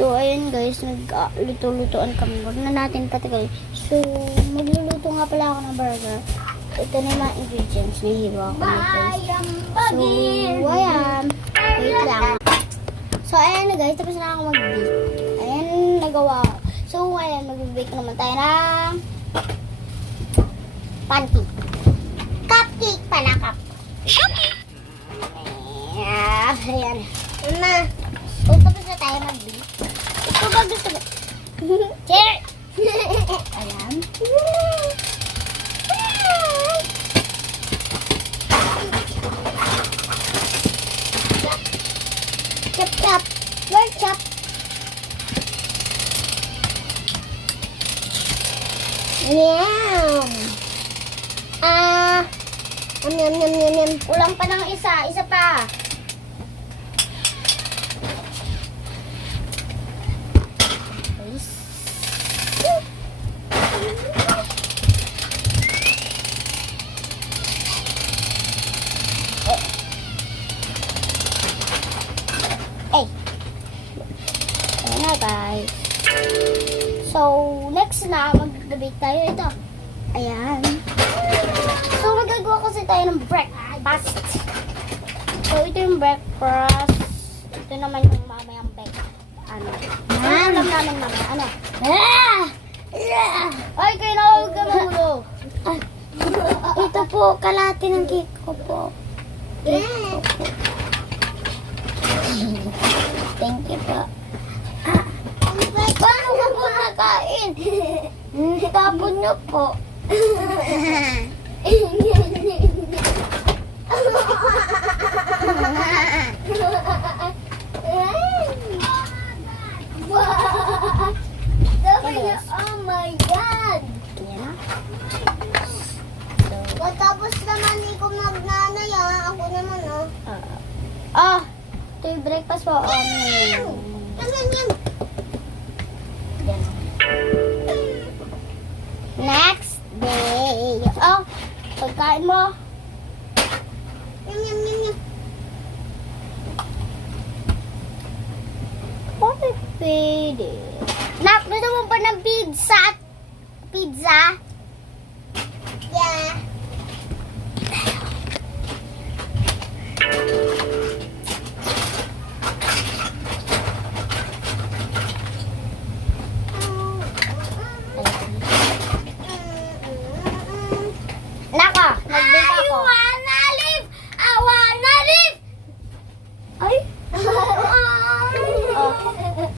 So, ayun guys, nag-luto-lutoan kami. Huwag na natin patagal. So, magluluto nga pala ako ng burger. Ito na yung mga ingredients na hiwa ko na guys. So, ayan. Wait lang. So, ayan na guys, tapos na ako mag-bake. Ayan, nagawa ko. So, ayan, mag-bake naman tayo ng pancake. Cupcake pala, cupcake. Ayan. Mama. So, tapos na tayo mag-bake. Ito ba gusto mo? Cheer! Ayan. Chop, chop. Word chop. Yum! Yum. Kulang pa ng isa. Isa pa. Ayan na guys. So, next na, mag-bake tayo ito. Ayan. So, magagawa kasi tayo ng breakfast. So, ito yung breakfast. Ito naman yung mamayang bake. Ano? Alam namin mamaya. Ano? Ay, kayo na huwag ka magulo. Ito po, kalahati ng cake ko po. Thank you po. Paano ko po nakain? Tapon niyo po. Oh my God! Tapos naman ko magnanay ako naman ito yung breakfast po. Next day. Pagkain mo. Okay, pwede. Nak, gusto mo pa ng pizza? Pizza?